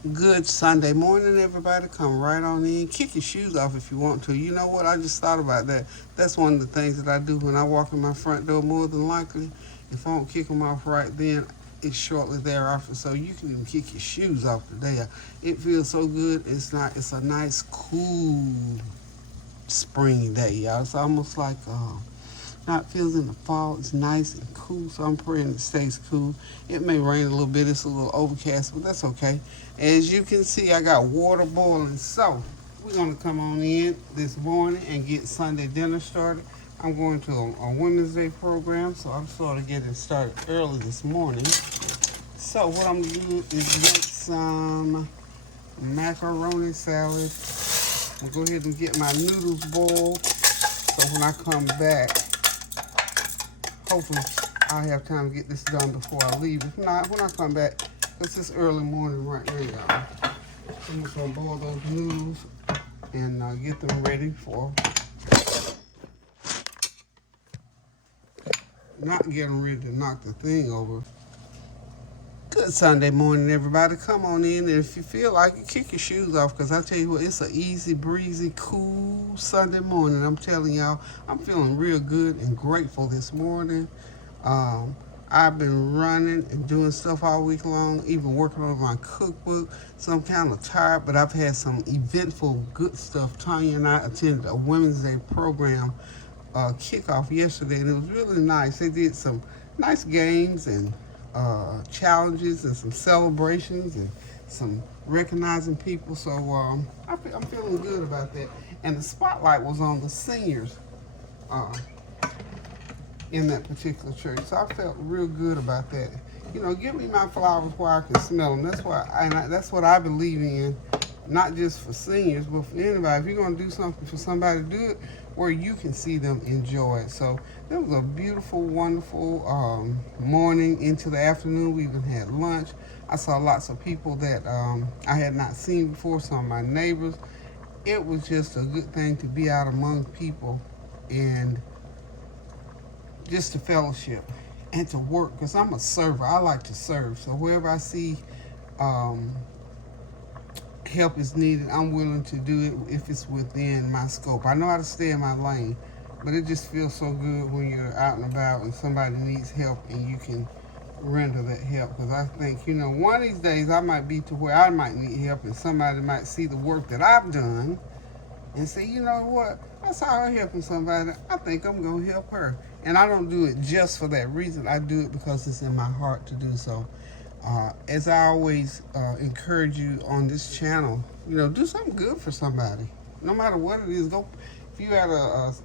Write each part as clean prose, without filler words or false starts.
Good Sunday morning, everybody. Come right on in. Kick your shoes off if you want to. You know what? I just thought about that. That's one of the things that I do when I walk in my front door. More than likely, if I don't kick them off right then, it's shortly thereafter. So you can even kick your shoes off today. It feels so good. It's not. It's a nice, cool spring day, y'all. It's almost like how it feels in the fall. It's nice and cool, so I'm praying it stays cool. It may rain a little bit. It's a little overcast, but that's okay. As you can see, I got water boiling, so we're going to come on in this morning and get Sunday dinner started. I'm going to a Women's Day program, so I'm sort of getting started early this morning. So what I'm going to do is make some macaroni salad. I'm going to go ahead and get my noodles boiled, so when I come back, hopefully I'll have time to get this done before I leave. If not, when I come back, because it's early morning right now, y'all. I'm just going to boil those noodles and get them ready for, not getting ready to knock the thing over. Good Sunday morning, everybody. Come on in, and if you feel like it, kick your shoes off, because I tell you what, it's an easy, breezy, cool Sunday morning. I'm telling y'all, I'm feeling real good and grateful this morning. I've been running and doing stuff all week long, even working on my cookbook. So I'm kind of tired, but I've had some eventful, good stuff. Tanya and I attended a Women's Day program kickoff yesterday, and it was really nice. They did some nice games and challenges and some celebrations and some recognizing people. So I'm feeling good about that. And the spotlight was on the seniors uh, in that particular church. So I felt real good about that. You know, give me my flowers where I can smell them. That's what I believe in, not just for seniors, but for anybody. If you're going to do something for somebody, do it where you can see them enjoy it. So it was a beautiful, wonderful morning into the afternoon. We even had lunch. I saw lots of people that I had not seen before, some of my neighbors. It was just a good thing to be out among people and just to fellowship and to work, because I'm a server. I like to serve. So wherever I see um, help is needed, I'm willing to do it if it's within my scope. I know how to stay in my lane, but it just feels so good when you're out and about and somebody needs help and you can render that help. Because I think, you know, one of these days I might be to where I might need help and somebody might see the work that I've done and say, you know what, I saw her helping somebody. I think I'm going to help her. And I don't do it just for that reason. I do it because it's in my heart to do so. As I always encourage you on this channel, you know, do something good for somebody. No matter what it is, go. If you had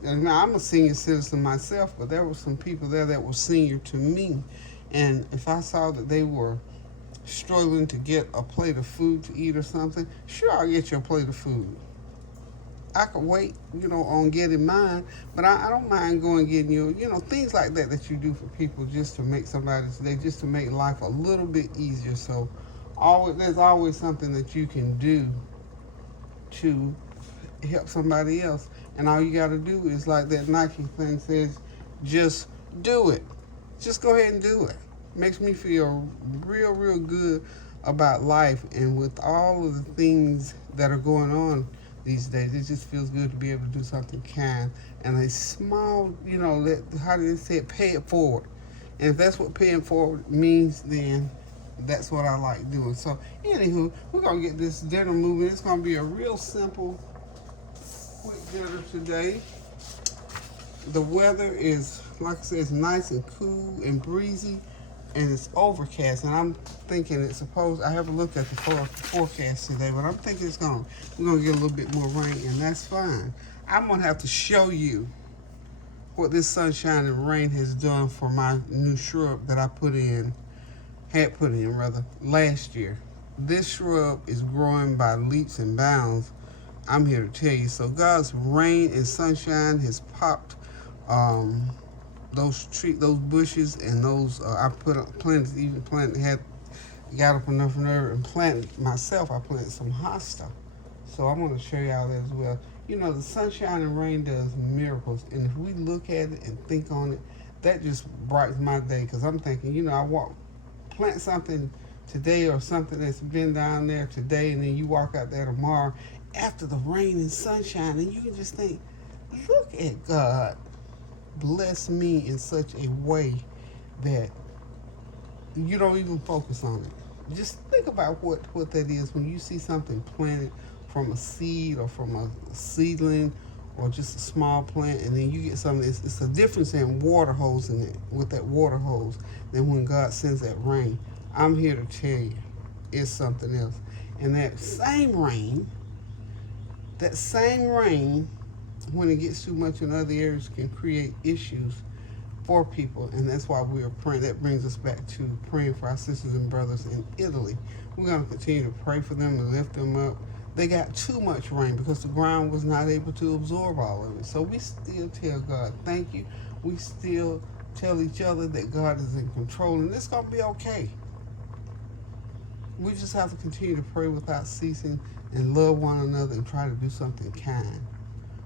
now I'm a senior citizen myself, but there were some people there that were senior to me. And if I saw that they were struggling to get a plate of food to eat or something, sure, I'll get you a plate of food. I could wait, you know, on getting mine, but I don't mind going and getting you know, things like that you do for people just to make somebody's day, just to make life a little bit easier. So there's always something that you can do to help somebody else. And all you got to do is, like that Nike thing says, just do it. Just go ahead and do it. Makes me feel real, real good about life. And with all of the things that are going on these days, it just feels good to be able to do something kind and a small, you know, how do they say it, pay it forward. And if that's what paying forward means, then that's what I like doing. So anywho, we're gonna get this dinner moving. It's gonna be a real simple, quick dinner today. The weather is, like I said, it's nice and cool and breezy, and it's overcast. And I'm thinking I haven't looked at the forecast today, but I'm thinking we're gonna get a little bit more rain, and that's fine. I'm gonna have to show you what this sunshine and rain has done for my new shrub that I had put in last year. This shrub is growing by leaps and bounds. I'm here to tell you. So God's rain and sunshine has popped those bushes, and those I got up enough nerve and planted myself. I planted some hosta. So I'm going to show y'all that as well. You know, the sunshine and rain does miracles, and if we look at it and think on it, that just brightens my day, because I'm thinking, you know, plant something today, or something that's been down there today, and then you walk out there tomorrow after the rain and sunshine, and you can just think, look at God bless me in such a way that you don't even focus on it. Just think about what that is when you see something planted from a seed or from a seedling or just a small plant, and then you get something. It's a difference in water hosing it with that water hose than when God sends that rain. I'm here to tell you, it's something else. And that same rain, when it gets too much in other areas, can create issues for people, and that's why we are praying. That brings us back to praying for our sisters and brothers in Italy. We're going to continue to pray for them and lift them up. They got too much rain because the ground was not able to absorb all of it. So we still tell God thank you. We still tell each other that God is in control, and it's going to be okay. We just have to continue to pray without ceasing and love one another and try to do something kind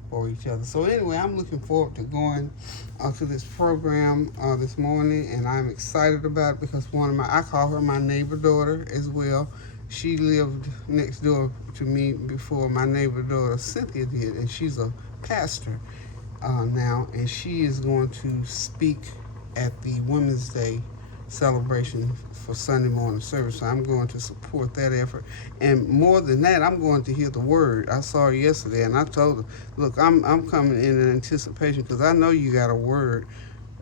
for each other. So anyway, I'm looking forward to going to this program this morning, and I'm excited about it because I call her my neighbor daughter as well. She lived next door to me before my neighbor daughter Cynthia did, and she's a pastor now, and she is going to speak at the Women's Day celebration for Sunday morning service. So I'm going to support that effort, and more than that, I'm going to hear the word. I saw her yesterday, and I told her, look, I'm coming in anticipation because I know you got a word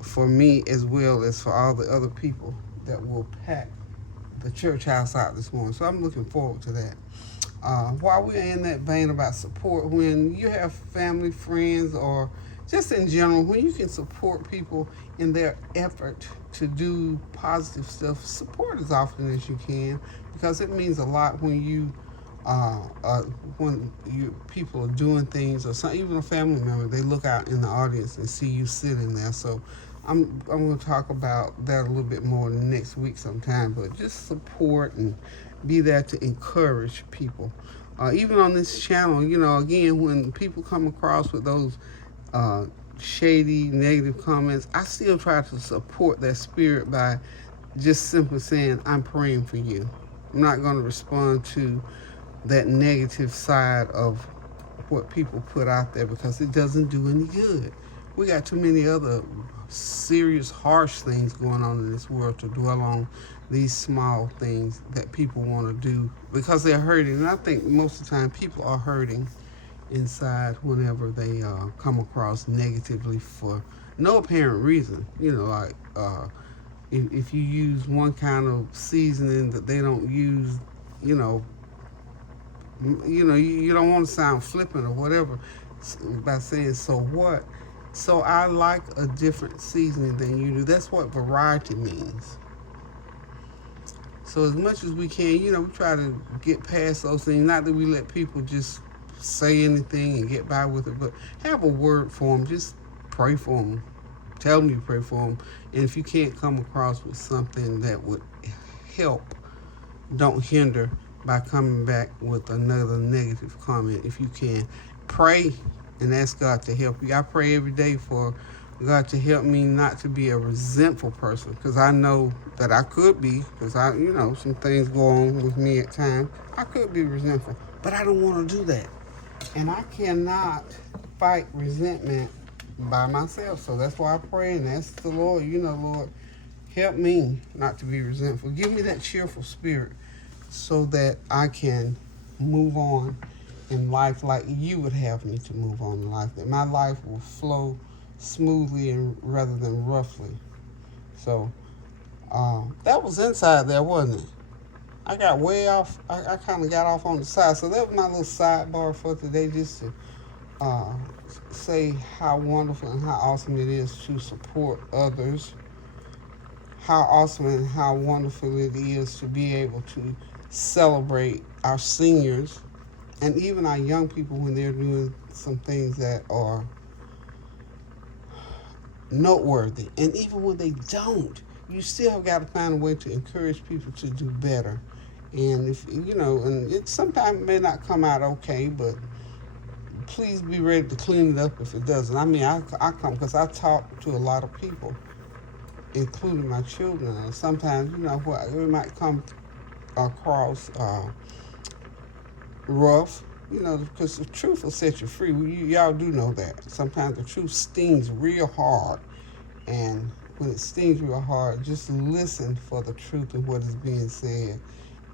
for me as well as for all the other people that will pack the church house out this morning. So I'm looking forward to that. While we're in that vein about support, when you have family, friends, or just in general, when you can support people in their effort to do positive stuff, support as often as you can, because it means a lot when people are doing things, or even a family member, they look out in the audience and see you sitting there. So I'm going to talk about that a little bit more next week sometime, but just support and be there to encourage people. Even on this channel, again, when people come across with those shady, negative comments, I still try to support that spirit by just simply saying, I'm praying for you. I'm not going to respond to that negative side of what people put out there because it doesn't do any good. We got too many other serious, harsh things going on in this world to dwell on these small things that people want to do because they're hurting. And I think most of the time people are hurting inside whenever they come across negatively for no apparent reason. If you use one kind of seasoning that they don't use, you don't want to sound flippant or whatever by saying, so what? So I like a different seasoning than you do. That's what variety means. So as much as we can, we try to get past those things. Not that we let people just say anything and get by with it, but have a word for them. Just pray for them. Tell them you pray for them. And if you can't come across with something that would help, don't hinder by coming back with another negative comment. If you can, pray and ask God to help you. I pray every day for God to help me not to be a resentful person, because I know that I could be, because some things go on with me at times. I could be resentful, but I don't want to do that. And I cannot fight resentment by myself. So that's why I pray and ask the Lord, Lord, help me not to be resentful. Give me that cheerful spirit so that I can move on in life like you would have me to move on in life, that my life will flow smoothly and rather than roughly. So that was inside there, wasn't it? I got way off. I kind of got off on the side. So that was my little sidebar for today, just to say how wonderful and how awesome it is to support others. How awesome and how wonderful it is to be able to celebrate our seniors and even our young people when they're doing some things that are noteworthy. And even when they don't, you still have got to find a way to encourage people to do better. And and it sometimes may not come out okay, but please be ready to clean it up if it doesn't. I come because I talk to a lot of people, including my children. And sometimes, it might come across rough, you know, because the truth will set you free. Y'all do know that. Sometimes the truth stings real hard. And when it stings real hard, just listen for the truth of what is being said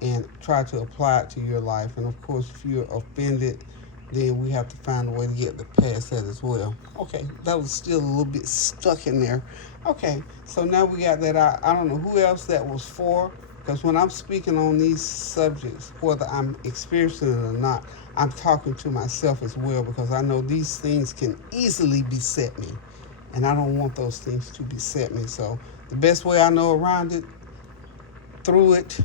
and try to apply it to your life. And of course, if you're offended, then we have to find a way to get past that as well. Okay, that was still a little bit stuck in there. Okay, so now we got that. I don't know who else that was for, because when I'm speaking on these subjects, whether I'm experiencing it or not, I'm talking to myself as well, because I know these things can easily beset me. And I don't want those things to beset me. So the best way I know around it, through it,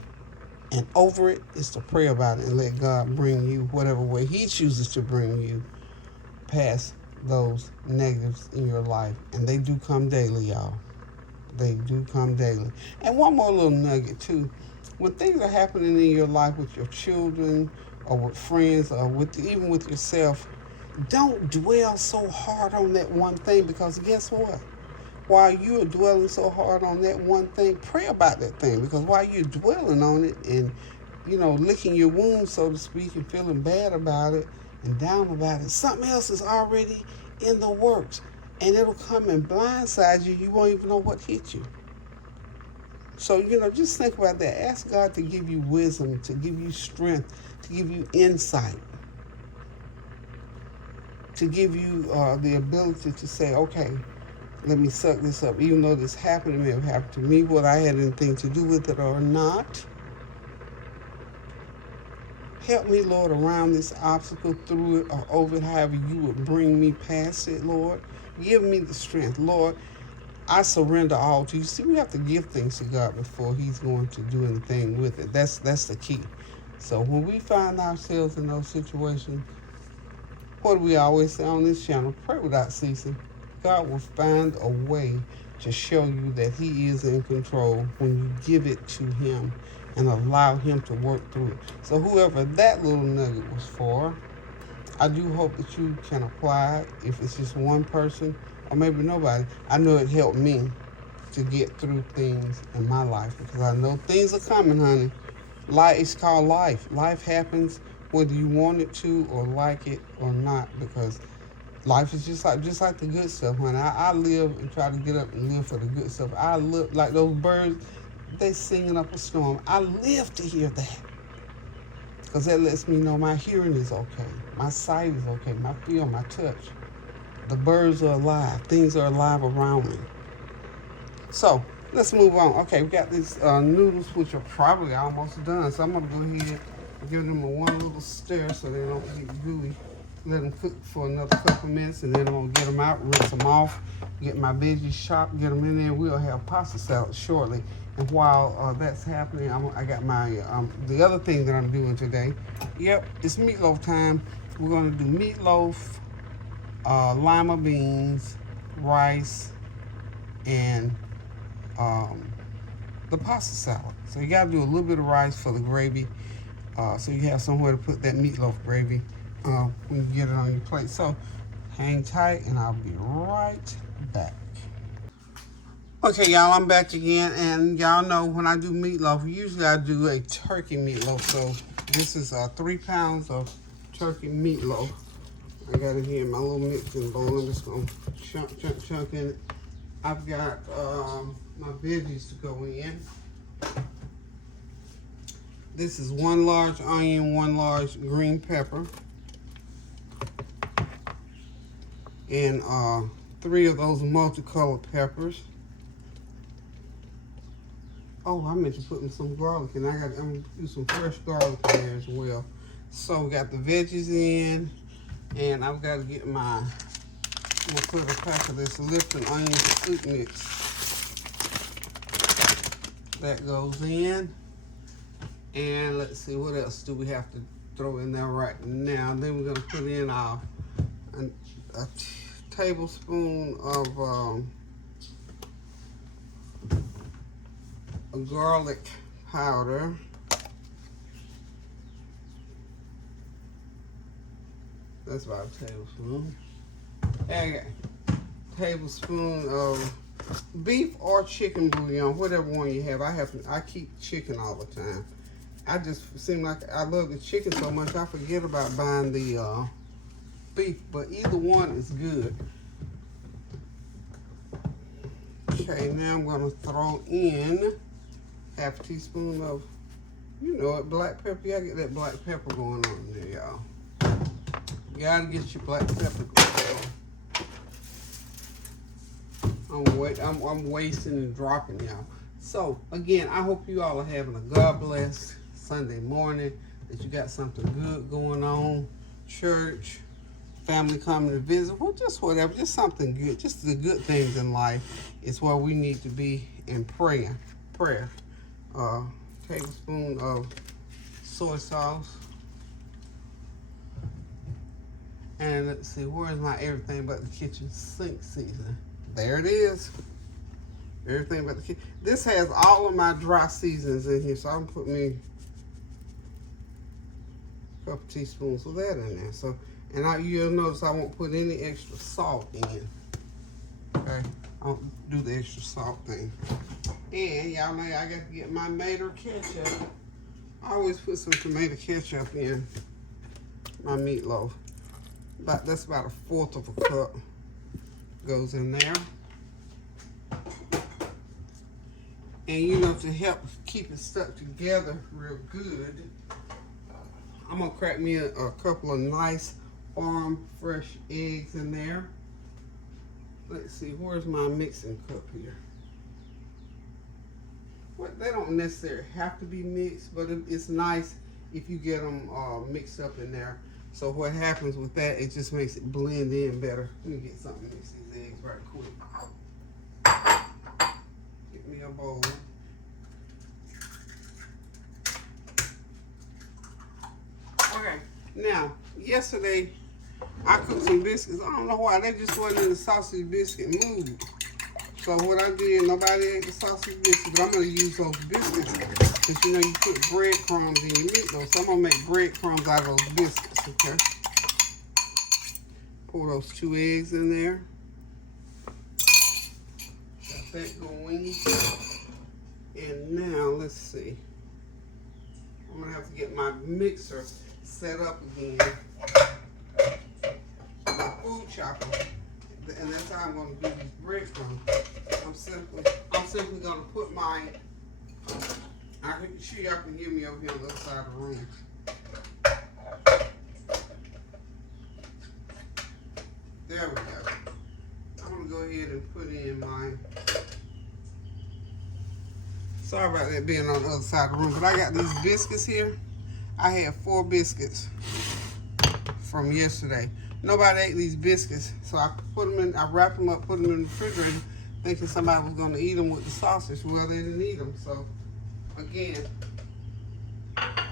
and over it is to pray about it and let God bring you whatever way He chooses to bring you past those negatives in your life. And they do come daily, y'all. They do come daily. And one more little nugget, too. When things are happening in your life with your children or with friends or even with yourself, don't dwell so hard on that one thing, because guess what? While you're dwelling so hard on that one thing, pray about that thing, because while you're dwelling on it and, you know, licking your wounds, so to speak, and feeling bad about it and down about it, something else is already in the works, and it'll come and blindside you. You won't even know what hit you. So, you know, just think about that. Ask God to give you wisdom, to give you strength, to give you insight, to give you the ability to say, okay, let me suck this up. Even though this happened, it may have happened to me, whether I had anything to do with it or not. Help me, Lord, around this obstacle, through it, or over it, however you would bring me past it, Lord. Give me the strength. Lord, I surrender all to you. See, we have to give things to God before He's going to do anything with it. That's the key. So when we find ourselves in those situations, what do we always say on this channel? Pray without ceasing. God will find a way to show you that He is in control when you give it to Him and allow Him to work through it. So whoever that little nugget was for, I do hope that you can apply it. If it's just one person or maybe nobody, I know it helped me to get through things in my life, because I know things are coming, honey. Life is called life. Life happens whether you want it to or like it or not, because life is just like the good stuff, honey. I live and try to get up and live for the good stuff. I look like those birds, they singing up a storm. I live to hear that, because that lets me know my hearing is okay, my sight is okay, my feel, my touch. The birds are alive. Things are alive around me. So let's move on. Okay, we got these noodles, which are probably almost done. So I'm gonna go ahead and give them one little stir so they don't get gooey. Let them cook for another couple minutes, and then I'm gonna get them out, rinse them off, get my veggies chopped, get them in there. We'll have pasta salad shortly. And while that's happening, I got my the other thing that I'm doing today. Yep, it's meatloaf time. We're gonna do meatloaf, lima beans, rice, and the pasta salad. So you gotta do a little bit of rice for the gravy, so you have somewhere to put that meatloaf gravy when you get it on your plate. So hang tight, and I'll be right back. Okay, y'all, I'm back again, and y'all know when I do meatloaf, usually I do a turkey meatloaf. So this is 3 pounds of turkey meatloaf. I got it here in my little mixing bowl. I'm just gonna chunk in it. I've got my veggies to go in. This is 1 large onion, 1 large green pepper, and 3 of those multicolored peppers. Oh, I meant to put in some garlic, and I'm gonna do some fresh garlic in there as well. So we got the veggies in, and I've got to get I'm gonna put a pack of this Lipton onion soup mix. That goes in, and let's see, what else do we have to throw in there right now? Then we're gonna put in a tablespoon of garlic powder. That's about a tablespoon. And a tablespoon of beef or chicken bouillon, whatever one you have. I keep chicken all the time. I just seem like I love the chicken so much I forget about buying the beef, but either one is good. Okay, now I'm gonna throw in half a teaspoon of, you know what, black pepper. You gotta get that black pepper going on there, y'all. You gotta get your black pepper going on. I'm wasting and dropping, y'all. So again, I hope you all are having a God bless Sunday morning, that you got something good going on, church, family coming to visit, well, just whatever, just something good, just the good things in life is where we need to be in prayer. Tablespoon of soy sauce. And let's see, where's my everything but the kitchen sink seasoning? There it is. Everything but the kitchen. This has all of my dry seasonings in here, so I'm gonna put me a couple teaspoons of that in there. So, and you'll notice I won't put any extra salt in. Okay, I don't do the extra salt thing. And y'all know I got to get my tomato ketchup. I always put some tomato ketchup in my meatloaf. That's about 1/4 of a cup goes in there. And you know, to help keep it stuck together real good, I'm gonna crack me a couple of nice farm fresh eggs in there. Let's see, where's my mixing cup here? Well, they don't necessarily have to be mixed, but it's nice if you get them mixed up in there. So what happens with that, it just makes it blend in better. Let me get something to mix these eggs right quick. Get me a bowl. Okay, now, yesterday, I cooked some biscuits. I don't know why, they just wasn't in the sausage biscuit mood. So what I did, nobody ate the sausage biscuits, but I'm going to use those biscuits. Because you know you put breadcrumbs in your meatloaf. So I'm going to make breadcrumbs out of those biscuits, okay? Pour those 2 eggs in there. Got that going. And now, let's see. I'm going to have to get my mixer set up again. My food chopper. And that's how I'm going to do these breadcrumbs. I'm simply going to put my, I'm sure y'all can hear me over here on the other side of the room. There we go. I'm going to go ahead and put in my, sorry about that being on the other side of the room, but I got these biscuits here. I had 4 biscuits from yesterday. Nobody ate these biscuits, so I put them in, I wrapped them up, put them in the refrigerator, thinking somebody was going to eat them with the sausage. Well, they didn't eat them, so again. Okay.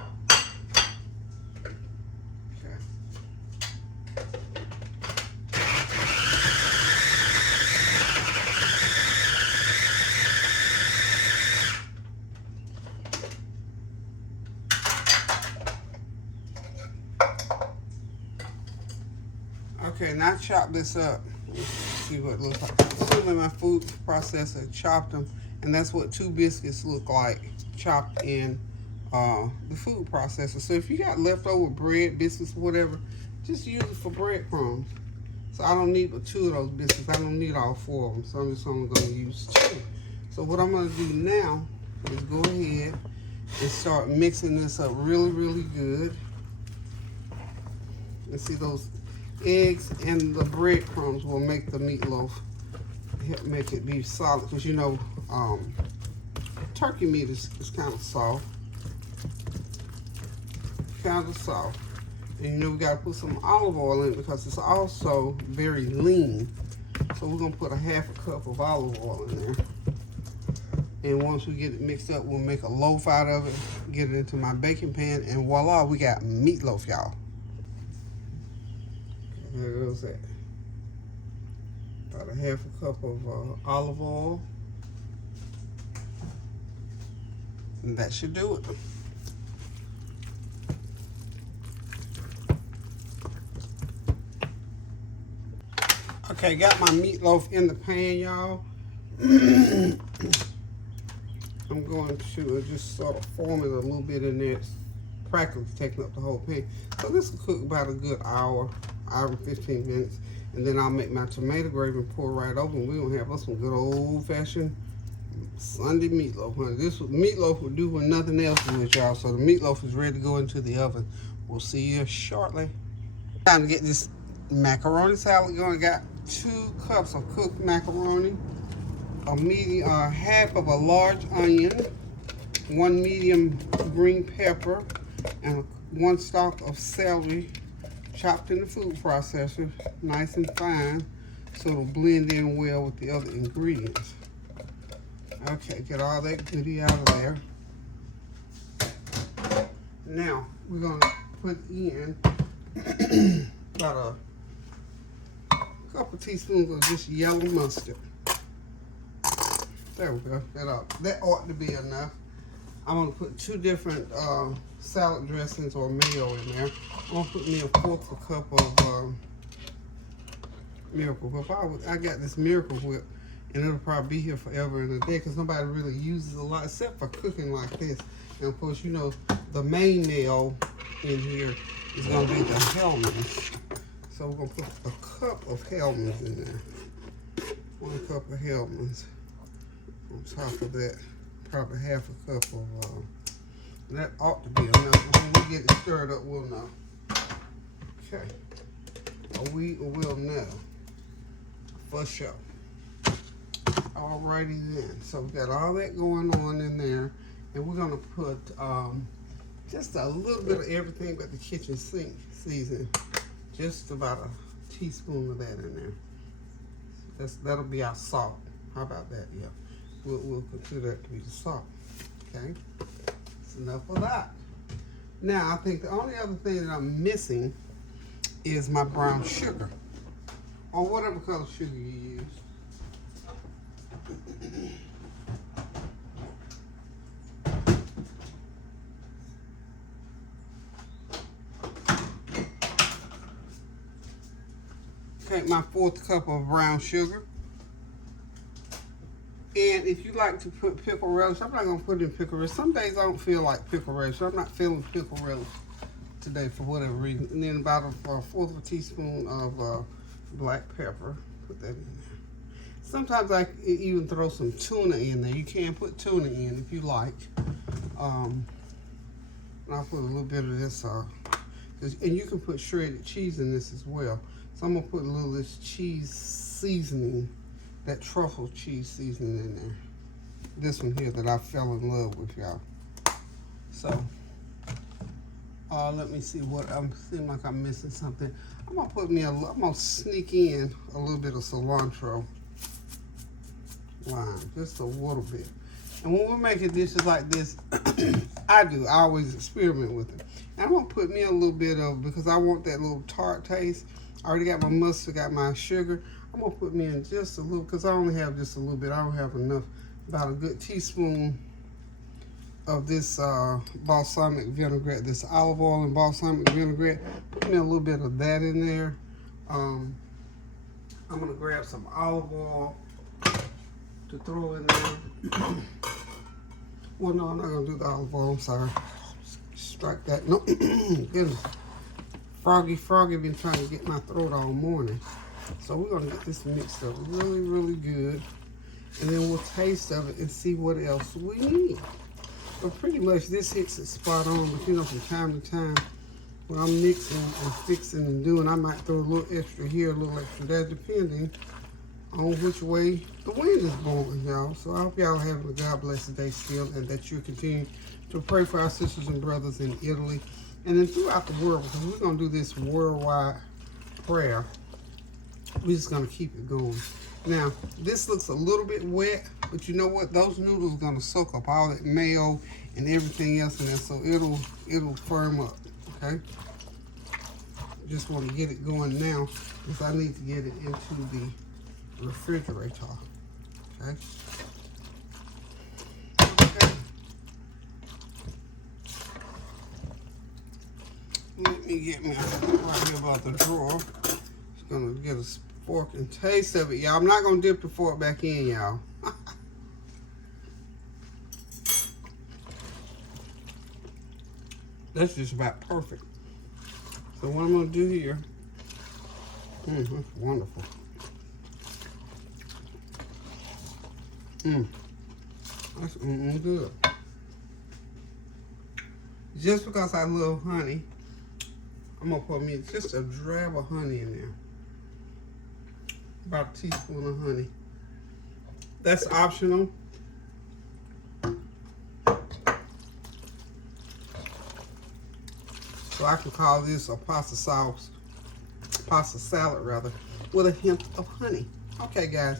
Okay, now chop this up. Let's see what it looks like. Assuming my food processor chopped them, and that's what 2 biscuits look like chopped in the food processor. So if you got leftover bread, biscuits, whatever, just use it for breadcrumbs. So I don't need but 2 of those biscuits. I don't need all 4 of them. So I'm just only going to use 2. So what I'm going to do now is go ahead and start mixing this up really, really good. And see, those eggs and the breadcrumbs will make the meatloaf, help make it be solid, because you know turkey meat is kind of soft, and you know we got to put some olive oil in it because it's also very lean. So we're going to put a 1/2 cup of olive oil in there, and once we get it mixed up, we'll make a loaf out of it, get it into my baking pan, and voila, we got meatloaf, y'all. There goes that. About a 1/2 cup of olive oil. And that should do it. Okay, got my meatloaf in the pan, y'all. I'm going to just sort of form it a little bit in there. It's practically taking up the whole pan. So this will cook about a good hour and 15 minutes. And then I'll make my tomato gravy and pour right over, and we're going to have us some good old-fashioned Sunday meatloaf. Honey. This meatloaf will do when nothing else would, y'all. So the meatloaf is ready to go into the oven. We'll see you shortly. Time to get this macaroni salad going. Got 2 cups of cooked macaroni, half of a large onion, 1 medium green pepper, and 1 stalk of celery chopped in the food processor, nice and fine, so it'll blend in well with the other ingredients. Okay, get all that goodie out of there. Now, we're going to put in about a couple teaspoons of this yellow mustard. There we go. That ought to be enough. I'm going to put 2 different salad dressings or mayo in there. I'm going to put me a 1/4 cup of Miracle Whip. I got this Miracle Whip, and it'll probably be here forever and a day because nobody really uses it a lot except for cooking like this. And of course, you know, the main mayo in here is going to be the Hellmann's. So we're going to put a cup of Hellmann's in there. 1 cup of Hellmann's. On top of that, probably half a cup of, that ought to be enough. When we get it stirred up, we'll know. Okay. We will know for sure. Alrighty then. So we got all that going on in there. And we're going to put just a little bit of everything but the kitchen sink seasoning. Just about a teaspoon of that in there. That'll be our salt. How about that? Yeah. We'll consider that to be the salt. Okay? That's enough of that. Now, I think the only other thing that I'm missing is my brown sugar. Or whatever color sugar you use. Okay, my 4th cup of brown sugar. And if you like to put pickle relish, I'm not going to put in pickle relish. Some days I don't feel like pickle relish. So I'm not feeling pickle relish today for whatever reason. And then about a 1/4 teaspoon of black pepper. Put that in there. Sometimes I even throw some tuna in there. You can put tuna in if you like. And I'll put a little bit of this. And you can put shredded cheese in this as well. So I'm going to put a little of this cheese seasoning, that truffle cheese seasoning in there. This one here that I fell in love with, y'all. So, let me see what, seem like I'm missing something. I'm gonna sneak in a little bit of cilantro lime, just a little bit. And when we're making dishes like this, I always experiment with it. And I'm gonna put me a little bit of, because I want that little tart taste. I already got my mustard, got my sugar. I'm gonna put me in just a little, because I only have just a little bit. I don't have enough. About a good teaspoon of this balsamic vinaigrette, this olive oil and balsamic vinaigrette. Put me a little bit of that in there. I'm gonna grab some olive oil to throw in there. Well, no, I'm not gonna do the olive oil. I'm sorry. Strike that. No, goodness. Froggy been trying to get my throat all morning. So we're gonna get this mixed up really, really good. And then we'll taste of it and see what else we need. But pretty much this hits it spot on. But you know, from time to time, when I'm mixing and fixing and doing, I might throw a little extra here, a little extra there, depending on which way the wind is blowing, y'all. So I hope y'all having a God bless day still, and that you continue to pray for our sisters and brothers in Italy and then throughout the world, because we're gonna do this worldwide prayer. We're just gonna keep it going. Now, this looks a little bit wet, but you know what? Those noodles are gonna soak up all that mayo and everything else in there, so it'll firm up, okay? Just want to get it going now, because I need to get it into the refrigerator, okay? Let me get me right here about the drawer. Just gonna get a fork and taste of it, y'all. I'm not gonna dip the fork back in, y'all. That's just about perfect. So what I'm gonna do here, that's wonderful. That's good. Just because I love honey, I'm gonna put me just a drab of honey in there. About a teaspoon of honey. That's optional. So I can call this a pasta sauce, pasta salad rather, with a hint of honey. Okay guys,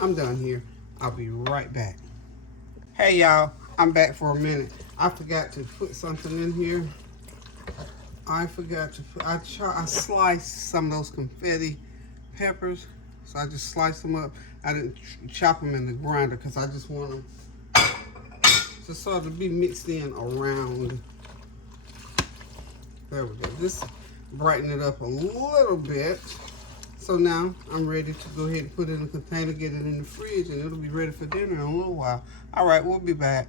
I'm done here. I'll be right back. Hey y'all, I'm back for a minute. I forgot to put something in here. I sliced some of those confetti peppers. So I just sliced them up. I didn't chop them in the grinder because I just want them to sort of be mixed in around. There we go. Just brighten it up a little bit. So now I'm ready to go ahead and put it in a container, get it in the fridge, and it'll be ready for dinner in a little while. All right, we'll be back.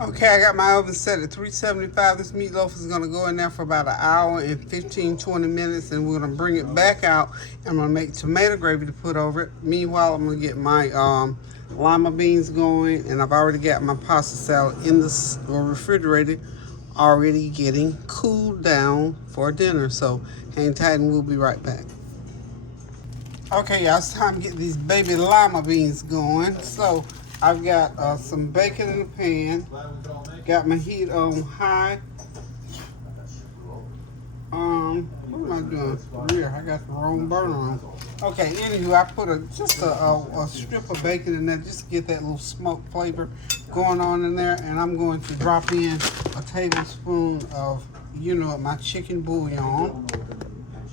Okay, I got my oven set at 375. This meatloaf is gonna go in there for about an hour and 15, 20 minutes, and we're gonna bring it back out. I'm gonna make tomato gravy to put over it. Meanwhile, I'm gonna get my lima beans going, and I've already got my pasta salad in the refrigerator, already getting cooled down for dinner. So hang tight and we'll be right back. Okay, y'all, it's time to get these baby lima beans going. So I've got some bacon in the pan, got my heat on high. What am I doing? Here, I got the wrong burner on. Okay, anywho, I put just a strip of bacon in there just to get that little smoke flavor going on in there, and I'm going to drop in a tablespoon of, you know, my chicken bouillon.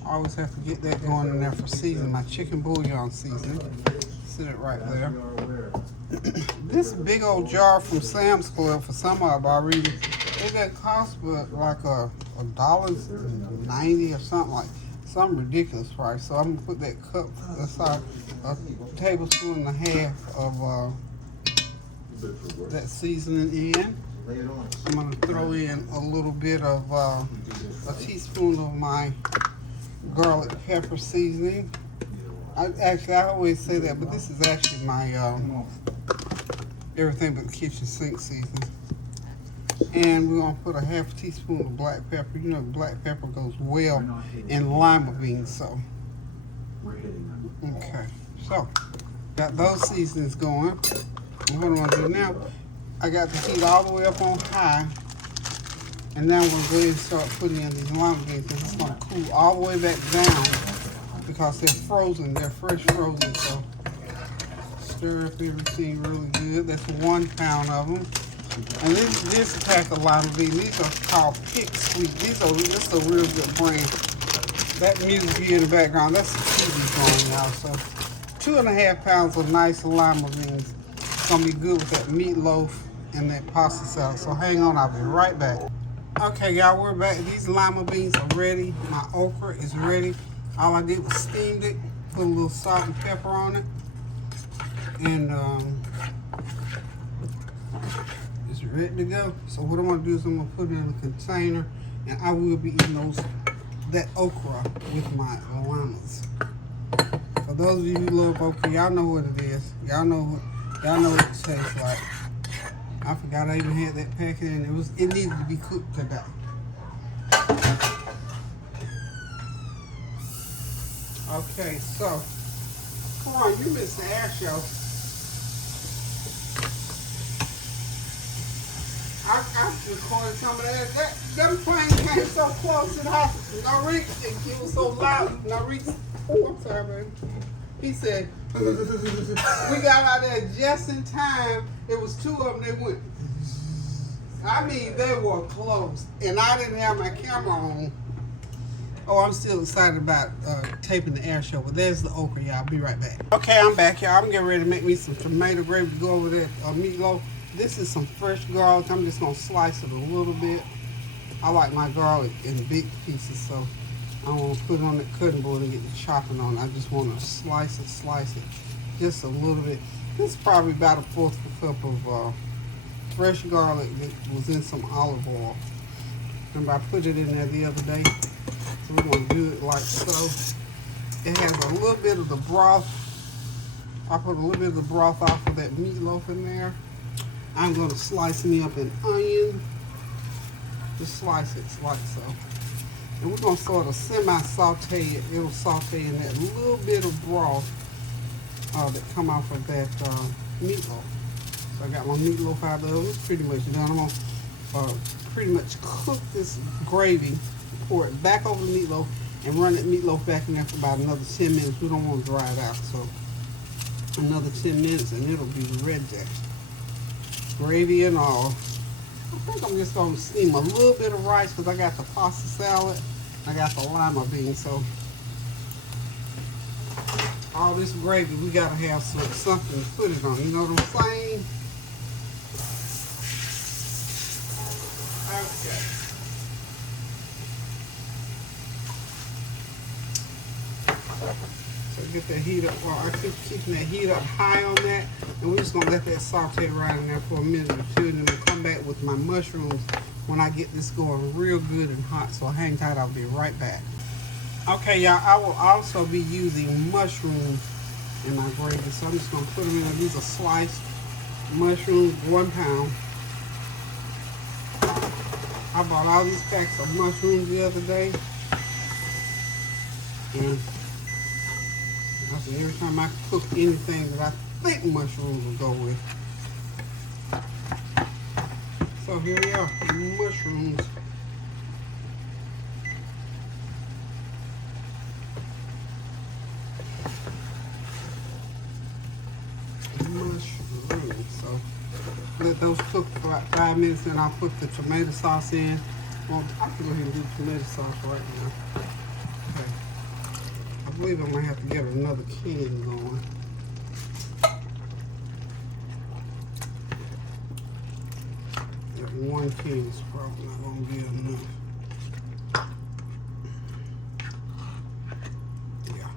I always have to get that going in there for seasoning, my chicken bouillon seasoning. Sit it right there. This big old jar from Sam's Club, for some of I read it doesn't cost but like $1.90 or something, like some ridiculous price. So I'm gonna put that cup aside, a tablespoon and a half of that seasoning in. I'm gonna throw in a little bit of a teaspoon of my garlic pepper seasoning. I always say that, but this is actually my everything but the kitchen sink seasoning. And we're gonna put a half teaspoon of black pepper. You know, black pepper goes well in lima beans. So, okay, so got those seasonings going. And what I'm gonna do now, I got the heat all the way up on high, and now we're gonna go ahead and start putting in these lima beans. And it's gonna cool all the way back down because they're frozen. They're fresh frozen. So stir up everything really good. That's 1 pound of them. And this pack of lima beans, these are called Pick Sweet. This is a real good brand. That music here in the background, that's the TV going now. So 2.5 pounds of nice lima beans. It's gonna be good with that meatloaf and that pasta salad. So hang on, I'll be right back. Okay, y'all, we're back. These lima beans are ready. My okra is ready. All I did was steamed it, put a little salt and pepper on it, and it's ready to go. So what I'm gonna do is I'm gonna put it in a container, and I will be eating that okra with my limas. For those of you who love okra, y'all know what it is. Y'all know what it tastes like. I forgot I even had that packet, and it needed to be cooked today. Okay, so come on, you missed the air show. I recorded some of that. Them planes came so close to the house. It was so loud. I'm sorry, baby. He said, we got out there just in time. It was 2 of them. They went. I mean, they were close, and I didn't have my camera on. Oh, I'm still excited about taping the air show, but there's the okra, y'all. I'll be right back. Okay, I'm back, y'all. I'm getting ready to make me some tomato gravy to go over that meatloaf. This is some fresh garlic. I'm just going to slice it a little bit. I like my garlic in big pieces, so I don't want to put it on the cutting board and get the chopping on it. I just want to slice it just a little bit. This is probably about a 1/4 cup of fresh garlic that was in some olive oil. Remember, I put it in there the other day. So we're going to do it like so. It has a little bit of the broth. I put a little bit of the broth off of that meatloaf in there. I'm going to slice me up an onion. Just slice it like so. And we're going to sort of semi-saute it. It'll saute in that little bit of broth that come off of that meatloaf. So I got my meatloaf out of it. It's pretty much done. I'm going to pretty much cook this gravy, pour it back over the meatloaf, and run that meatloaf back in there for about another 10 minutes. We don't want to dry it out, so another 10 minutes and it'll be ready. Gravy and all. I think I'm just going to steam a little bit of rice because I got the pasta salad. I got the lima beans, so all this gravy, we got to have something to put it on. You know what I'm saying? Okay. So get that heat up. Well, I keep keeping that heat up high on that. And we're just going to let that saute right in there for a minute or two. And then we'll come back with my mushrooms when I get this going real good and hot. So hang tight. I'll be right back. Okay, y'all. I will also be using mushrooms in my gravy. So I'm just going to put them in there. These are sliced mushrooms, 1 pound. I bought all these packs of mushrooms the other day. And I said every time I cook anything that I think mushrooms will go with. So here we are, mushrooms. Mushrooms. So let those cook for about 5 minutes, and I'll put the tomato sauce in. Well, I can go ahead and do tomato sauce right now. Okay. I believe I'm gonna have to get another can going. That 1 can is probably not gonna be enough. Yeah,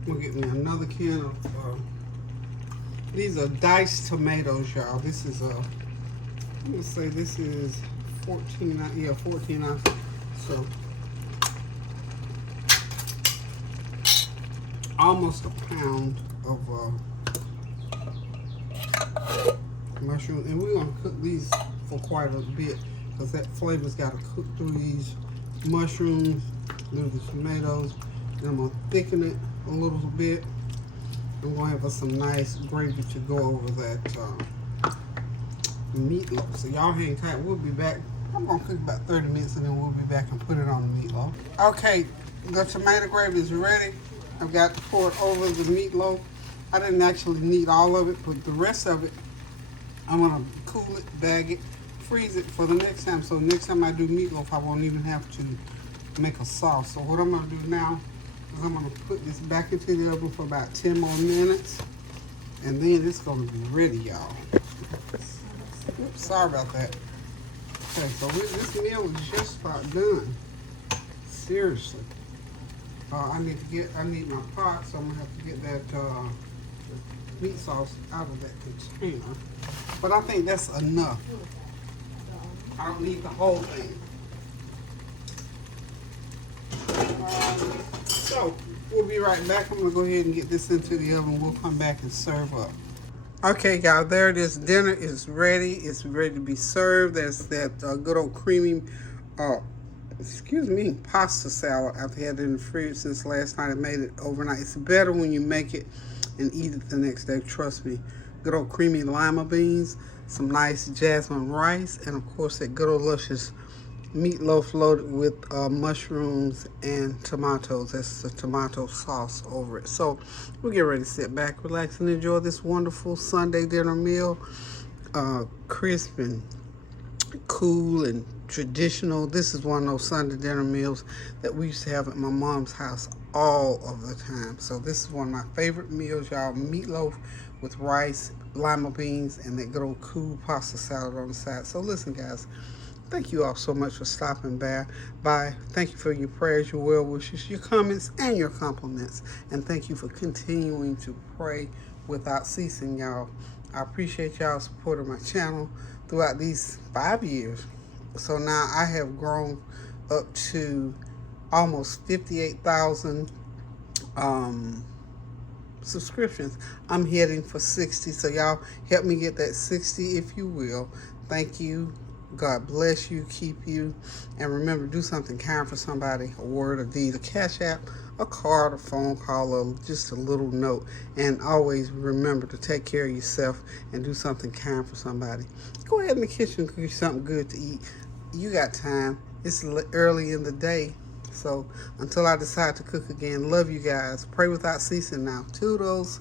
I'm gonna get me another can of. These are diced tomatoes, y'all. This is I'm gonna say this is 14 ounces. So almost a pound of mushroom, and we're gonna cook these for quite a bit because that flavor's got to cook through these mushrooms, through the tomatoes. And I'm gonna thicken it a little bit. I'm gonna have some nice gravy to go over that meatloaf. So y'all hang tight. We'll be back. I'm gonna cook about 30 minutes and then we'll be back and put it on the meatloaf. Okay, the tomato gravy is ready. I've got to pour it over the meatloaf. I didn't actually need all of it, but the rest of it, I'm gonna cool it, bag it, freeze it for the next time. So next time I do meatloaf, I won't even have to make a sauce. So what I'm gonna do now is I'm gonna put this back into the oven for about 10 more minutes, and then it's gonna be ready, y'all. Oops, sorry about that. Okay, so this meal is just about done. Seriously. I need my pot, so I'm gonna have to get that meat sauce out of that container. But I think that's enough. I don't need the whole thing. So we'll be right back. I'm gonna go ahead and get this into the oven. We'll come back and serve up. Okay, y'all, there it is. Dinner is ready. It's ready to be served. There's that good old creamy, pasta salad. I've had it in the fridge since last night. I made it overnight. It's better when you make it and eat it the next day. Trust me. Good old creamy lima beans, some nice jasmine rice, and of course that good old luscious meatloaf loaded with mushrooms and tomatoes. That's the tomato sauce over it. So we'll get ready to sit back, relax, and enjoy this wonderful Sunday dinner meal. Crisp and cool and traditional. This is one of those Sunday dinner meals that we used to have at my mom's house all of the time. So this is one of my favorite meals, y'all. Meatloaf with rice, lima beans, and that good old cool pasta salad on the side. So listen, guys, thank you all so much for stopping by. Thank you for your prayers, your well wishes, your comments, and your compliments. And thank you for continuing to pray without ceasing, y'all. I appreciate y'all supporting my channel throughout these 5 years. So now I have grown up to almost 58,000 subscriptions. I'm heading for 60. So y'all help me get that 60 if you will. Thank you. God bless you, keep you, and remember, do something kind for somebody, a word, a deed, a cash app, a card, a phone call, or just a little note. And always remember to take care of yourself and do something kind for somebody. Go ahead in the kitchen and cook you something good to eat. You got time. It's early in the day. So until I decide to cook again, love you guys. Pray without ceasing now. Toodles.